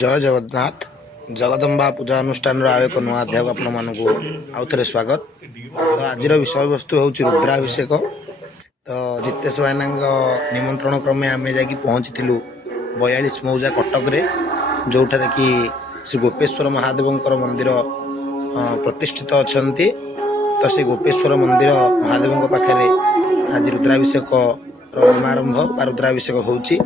जय जगन्नाथ जगदम्बा पूजा अनुष्ठान आव एक नुआ अध्याय को आउ थे स्वागत। तो आज विषय वस्तु हूँ रुद्राभिषेक। तो जितेश भाईना निमंत्रण क्रमे आम जा पहुँची 42 मौजा कटक रे, जो कि श्री गोपेश्वर महादेव मंदिर प्रतिष्ठित अच्छा। तो से गोपेश्वर मंदिर महादेव पाखे आज रुद्राभिषेक आरंभ बा रुद्राभिषेक होची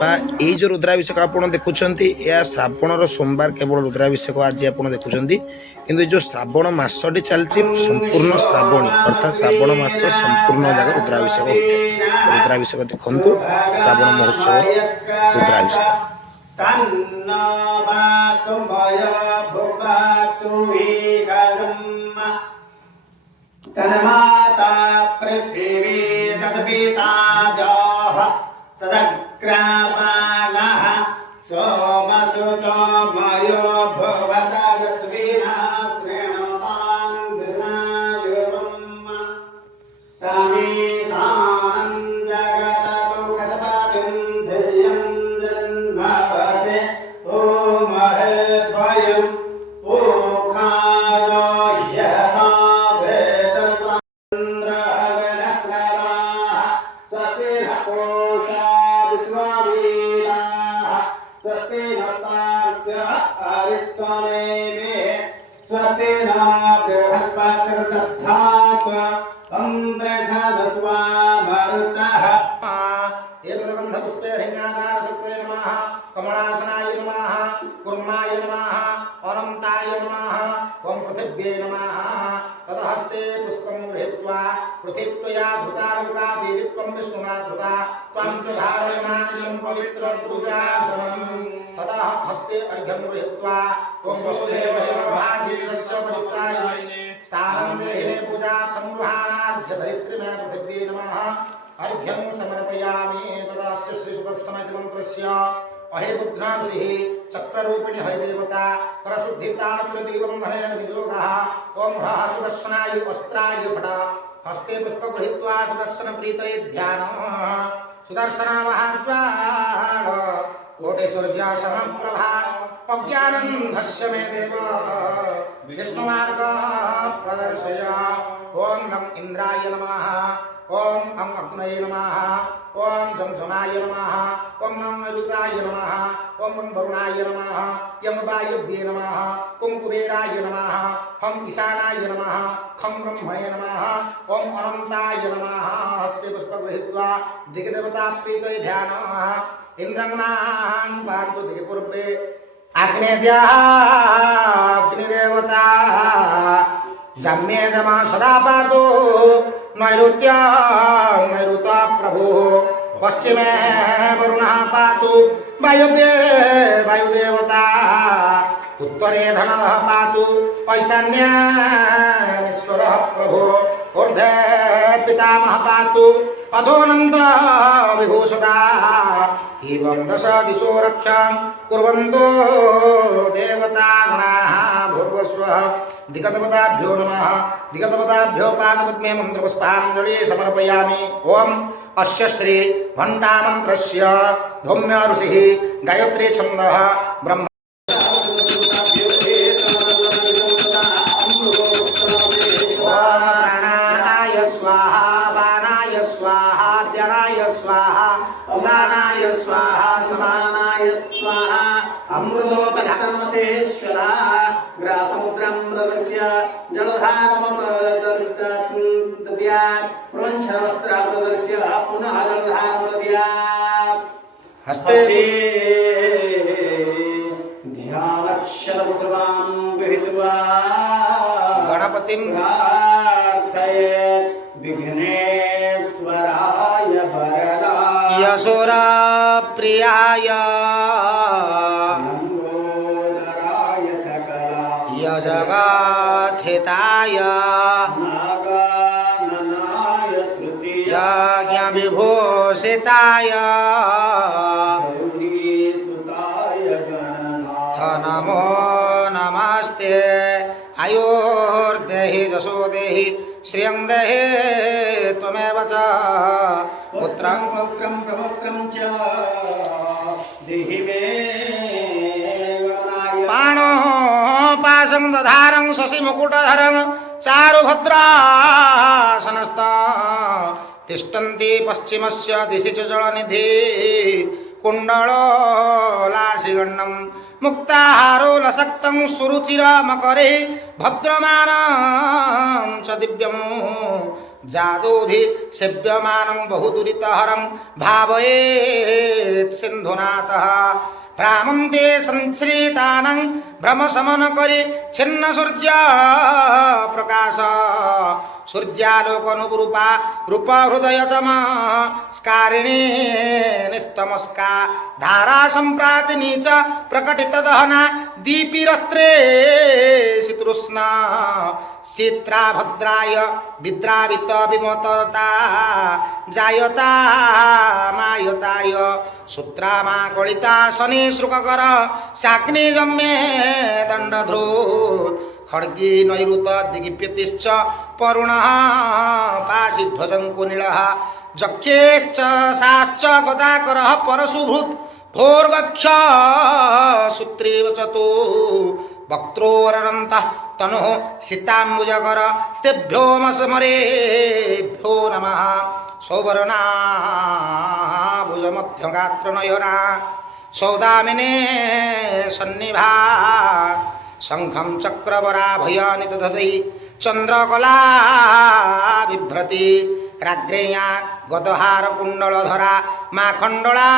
बा ये जो रुद्राभिषेक आप देखुं यह श्रावणर सोमवार केवल रुद्राभिषेक आज आप देखुं, किंतु जो श्रावण मासटी चलती संपूर्ण श्रावणी अर्थात श्रावण मास संपूर्ण जगह रुद्राभिषेक होता है। तो रुद्राभिषेक देखु श्रावण महोत्सव रुद्राभिषेक। तन्माता पृथिवी तद्पिता जः तदग्रामाणः सोमसुतो मयो भवतस्विना श्रेणवान् कृष्णायुवम् तमीशानं जगतो कसपतिं धियं जन्मवसे ॐ महेद्वयम् ओखायो यथा स्वस्ति न बृहस्पतिर्दधातु बृहदस्वा मरुतः एतद्गन्धपुष्पे हरिणादानशक्तये नमः कमलासनाय नमः कुर्माय नमः अनन्ताय नमः ॐ पृथिव्यै नमः तदहस्ते पुष्पं गृहीत्वा पृथिव्या धृता लोका देवी त्वं विष्णुना धृता त्वं च धारयमानिलं पवित्रपुरुषासनम् ततः हस्ते अर्घ्यं गृहीत्वा ॐ वसुदेवहे गर्भासीदस्य परिस्ताय स्थानं देहि मे पूजार्थं गृहाणार्घ्यधरित्री मे पृथिव्यै नमः अर्घ्यं समर्पयामि। तदास्य श्रीसुदर्शन इति मन्त्रस्य अहिर्बुद्धा ऋषिः चक्ररूपिणी हरिदेवता करशुद्धिताणत्रदिवन्धनेन नियोगः ॐ ह्रः सुदर्शनाय अस्त्राय फट हस्ते पुष्प गृहीत्वा सुदर्शन प्रीतये ध्यानः सुदर्शन महाज्वाल कोटिसूर्य समप्रभा अज्ञानं धस्य मे देव विष्णुमार्ग प्रदर्शय। ॐ नम इंद्राय नमः ॐ अं अग्नये नमः ॐ झमझमाय नमः ॐ नम मरुताय नमः ॐ वरुणाय नमः यम वायव्ये नमः कुं कुबेराय नमः हम ईशानाय नमः खं ब्रह्मणे नमः ॐ अनन्ताय नमः हस्ते पुष्प गृहीत्वा दिग्देवता प्रीतये ध्यानः इंद्रमान् पान्तु दिग्पूर्वे अग्निदेवता जम्मे जमा सदा पातु नैऋत्य प्रभु पश्चिमे वरुणः पातु वायव्ये वायुदेवता उत्तरे धनः पातु ईशान्येश्वरः प्रभु ऊर्ध्वे पितामह पातु अधोनन्द विभूषदा एवं दश दिशो रक्षां कुर्वन्तो देवतागणाः भूर्भुवस्वः। दिगतपदाभ्यो नमः दिगतपदाभ्यो पादपद्मे मन्त्रपुष्पाञ्जलि समर्पयामि। ॐ अस्य श्री घण्टामन्त्रस्य धौम्य ऋषिः गायत्री छन्दः ब्रह्म प्राणाय स्वाहा वानाय स्वाहा द्यनाय स्वाहा उदानाय स्वाहा समानाय स्वाहा अमृतोपधानमसेश्वरा ग्रासमुद्रं प्रदर्श्य जलधारम दद्यात् प्रोञ्छवस्त्र प्रदर्श्य पुनः जलधारम दद्यात् हस्ते ध्यानक्षरपुष्पां गृहीत्वा गणपतिं प्रार्थये विघ्नेश्वराय वरदाय यशोराप्रियाय लम्बोदराय सकलाय जगद्धिताय नागाननाय स्तुतिय यज्ञविभूषिताय गौरीसुताय गणनाथ नमो नमस्ते। आयुर्देहि जशो देहि श्रियं देहि त्वमेव च पुत्रं पौत्रं प्रपौत्रं च देहि मे पीताम्बरहासं दधारं शशिमुकुटधरं चारुभद्रासनस्थ तिष्ठन्ति पश्चिमस्य दिशि च जलनिधि कुण्डलोलासिगण्डं मुक्ताहारो लसक्तं सुरुचिरमकरे भद्रमानं च दिव्यं जादूभि सेव्यमानं बहुदुरितहरं भावयेत् सिन्धुनाथः भ्रामं ते संश्रितानां भ्रमशमन करि छिन्न सूर्य प्रकाश सूर्यालोकनुरूपा रूप हृदयतम स्कारिणी निस्तमस्का धारा संप्रातिनी च प्रकटित दहना दीपिरस्त्रे शीतृष्णा चित्रा भद्राय विद्रावित विमतता जायता मायताय सूत्रामा कलिता शनि श्रुककर शाग्निजम्ये दण्डध्रुत खड्गी नैऋत दिगिप्यतिश्च परुणः पाशिध्वजङ्कुनिलः जख्येश्च शाश्च गदाकरः परशुभृत् भोर्गक्ष सूत्रीव चतु वक्त्रोरनन्तः तनुः सीताम्बुजकर स्तेभ्योमस्मरेभ्यो नमः सौवर्णाभुजमध्यगात्रनयना सौदामिने सन्निभा शंखं चक्रवराभयानिदधति चंद्रकला बिभ्रति राग्रेया गदहार कुंडलधरा माखंडला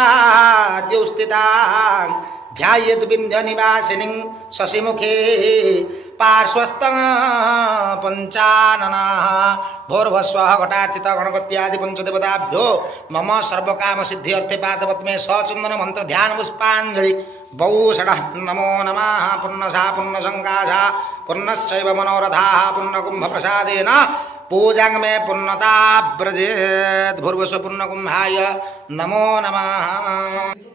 द्यौस्थिता ध्यायेत् विन्ध्यनिवासिनीं शशिमुखे पार्श्वस्थ पंचाननाः भोर्भस्वः घटार्चित गणपत्यादि पंचदेवताभ्यो मम सर्वकाम सिद्धि अर्थे पादपद्मे सचंदन मंत्र ध्यान पुष्पांजलि बहुषडः नमो नमः पुण्यसा पुण्यसंकाशा पुण्यश्चैव मनोरथाः पुण्यकुम्भप्रसादेन पूजां मे पुण्यता व्रजेत् भूर्भुवस्सुः पुण्यकुम्भाय नमो नमः।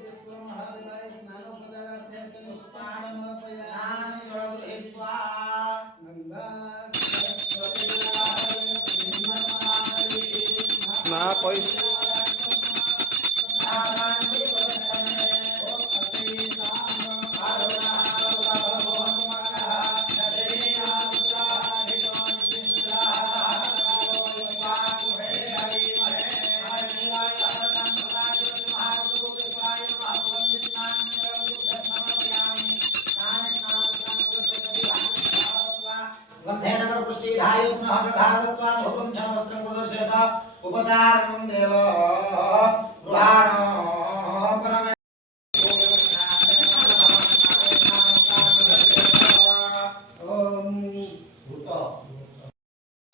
उपचारं देव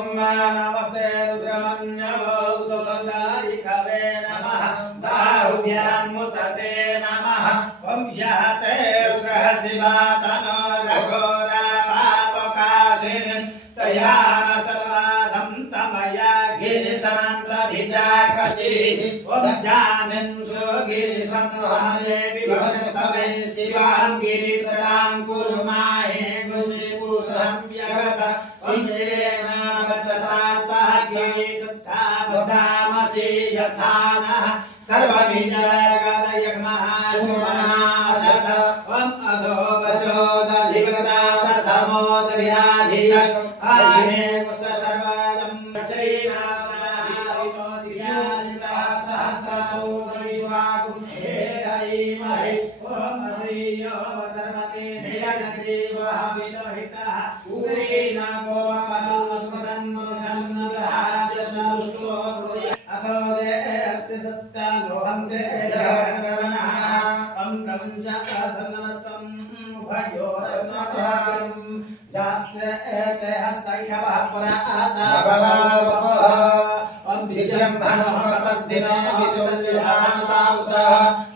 नमस्ते रुद्रमन्यवौतदण्डायिकवे नमः बाहुभ्यां मुदते नमः वंश्याते रुद्रः शिवा तनो रघोरा पापकाशिनी तया नस्तवासं तमया गिरिशमन्त्रभिजाकशी वंजामिन्सु गिरिशन्वहदेवि भवस्तवे शिवां गिरितटां कुरु माहे गुषि पुरुषं व्यगत सिंहेन वचसात्पाख्यै सच्छावदामसि यथा नः सर्वविजयगदयज्ञः सुमनासत ॐ अधो वचो दलिगता प्रथमो दर्याभिषक् आये कुश सर्वजं चैनाविनो दिव्यासितः सहस्रसो वैश्वाकुं हेरयिमहे ॐ श्रीयो सर्वते निरग्रीवः विलोहितः पूरे नमो मनुस्मदन्मुखन्मुखन्मुखहार्यसनुष्टो अथो देहस्य सत्तालोहं देहकरणः तं प्रपञ्चाधनमस्तं उभयोरत्नभागं जास्ते एते हस्तैः पराता ॐ विजृम्भणोपपद्दिने विशुल्यभानुभावुतः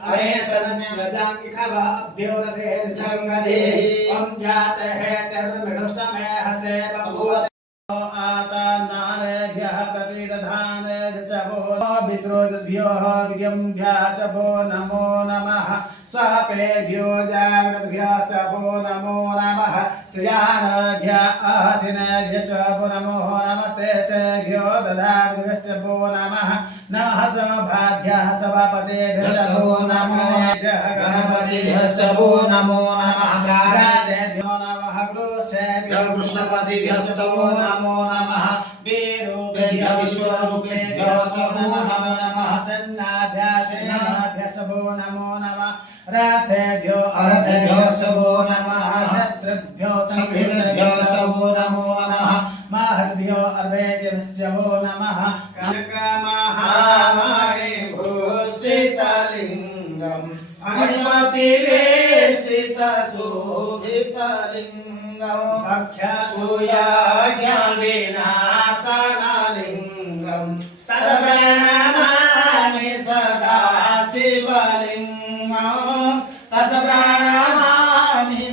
अमेशनस्य जाङ्गिखभाभ्योरसे संगधे ॐ जाते हेतेर्मिढुष्टमे हस्ते बभूव आतान्नानेभ्यः प्रतिदधानेभ्यः च वो विस्रोतभ्यो विज्ञभ्यः च वो नमो नमः स्वापेभ्यो जाग्रद्भ्यः च वो नमो नमः श्रियानेभ्यः आसिनेभ्यः च वो नमो नमस्तेष्टेभ्यो ददाभ्यश्च वो नमः नमः सभाभ्यः सभापतेभ्यः च वो नमो गणपतिभ्यः च वो नमो नमः प्राणेभ्यो नमः गुरुश्च कृष्णपतिभ्यः सबो नमो नमः वीरूपेभ्यः विश्वरूपेभ्यः सबो नमो नमः सेनाभ्यः सबो नमो नमः रथेभ्यो अरथेभ्यः सबो नमो नमः शत्रुभ्यो संहृतेभ्यः सबो नमो नमः महद्भ्यो अर्वेभ्यश्चवो नमः महामाये भूषितलिङ्गम् अणिमतिवेष्टितशोभितलिङ्गम् अक्षसूयाज्ञविनाशनलिङ्गम् तत्प्रणमामि सदा शिवलिङ्गम् तत्प्रणमामि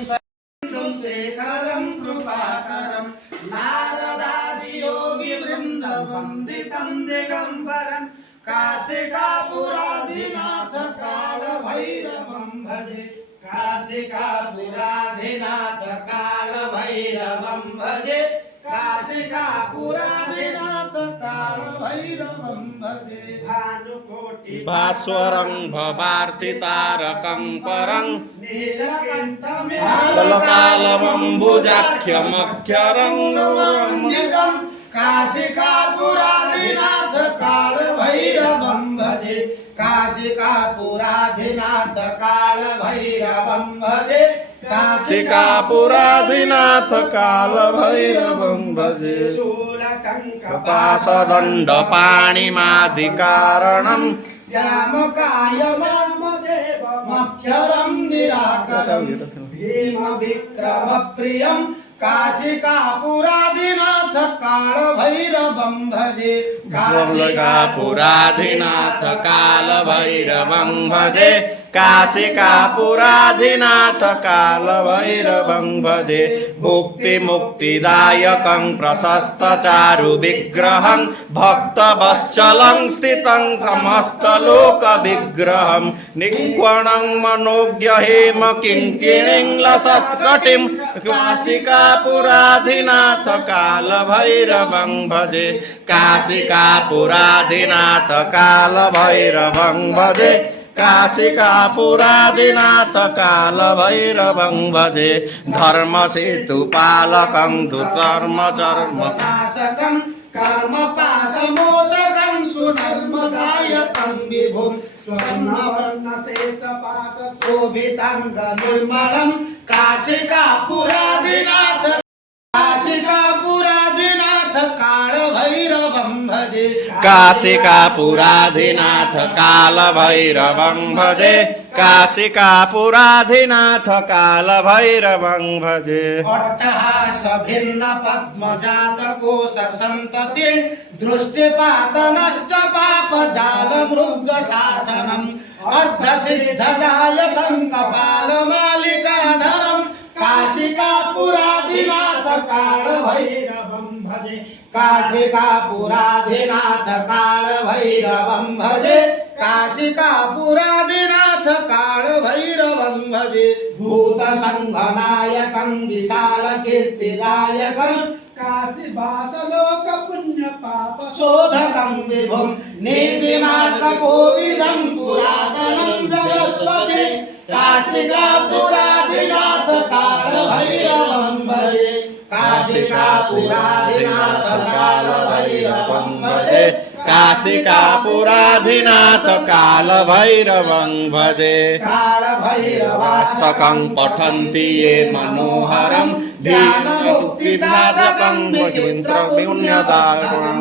शेखरं कृपाकरं नारदादियोगिवृन्दवन्दितं दिगम्बरं काशिकापुराधिनाथ कालभैरवं भजे काशिकापुराधिनाथ कालभैरवं भजे काशिकापुराधिनाथ कालभैरवं भजे भानुकोटि भास्वरं भवार्थितारकं परं नीलकण्ठमेलकालमम्बुजाख्यमक्षरं वन्दितं काशिकापुराधिनाथ कालभैरवं भजे काशिकापुराधिनाथ कालभैरवं भजे काशिकापुराधिनाथ कालभैरवं भजे पाशदण्डपाणिमादिकारणं श्यामकायमक्षरं निराकरं भीमविक्रमप्रियं काशिकापुराधिनाथ कालभैरवं भजे काशिकापुराधिनाथ कालभैरवं भजे काशिकापुराधिनाथ कालभैरवं भजे मुक्तिमुक्तिदायकं प्रशस्तचारुविग्रहं भक्तवत्सलं स्थितं समस्तलोकविग्रहं निक्वणं मनोज्ञहेम किङ्किणीं लसत्कटिं काशिकापुराधिनाथ कालभैरवं भजे काशिकापुराधिनाथ कालभैरवं भजे काशिकापुराधिनाथ कालभैरवं भजे धर्मसेतुपालकं दुर्धर्मचर्मनाशकं कर्मपाशमोचकं सुनर्मदायकं विभुं शोभिताङ्गनिर्मलं काशिकापुराधिनाथ काशिकापुराधिनाथ कालभैरवं भजे काशिकापुराधिनाथ कालभैरवं भजे काशिकापुराधिनाथ कालभैरवं भजे अट्टहास भिन्न पद्मजातकोश सन्ततिं दृष्टिपातनष्ट पापजाल मृगशासनम् अर्धसिद्धदायकं कपालमालिकाधरं काशिकापुराधिनाथ कालभैरवं भजे काशिकापुराधिनाथ कालभैरवं भजे काशिकापुराधिनाथ कालभैरवं भजे भूतसङ्घनायकं विशालकीर्तिदायकं काशीवासलोक पुण्य पाप शोधकं विभुं नीतिमार्गकोविदं पुरातनं जगत्पते काशिकापुराधिनाथ कालभैरवं भजे काशिकापुराधिनाथ कालभैरवं भजे काशिकापुराधिनाथ कालभैरवं भजे कालभैरवाष्टकं अष्टकं पठन्ति ये मनोहरं ध्यानमुक्तिसाधकं विचित्रपुण्यदायकं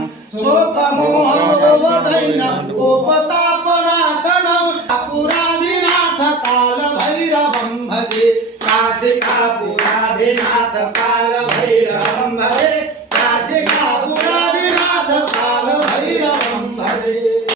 शोकमोहनोवदैनं कोपतापनाशनं पुराधिनाथ कालभैरवं भजे काशिकापुराधिनाथ कालभैरवं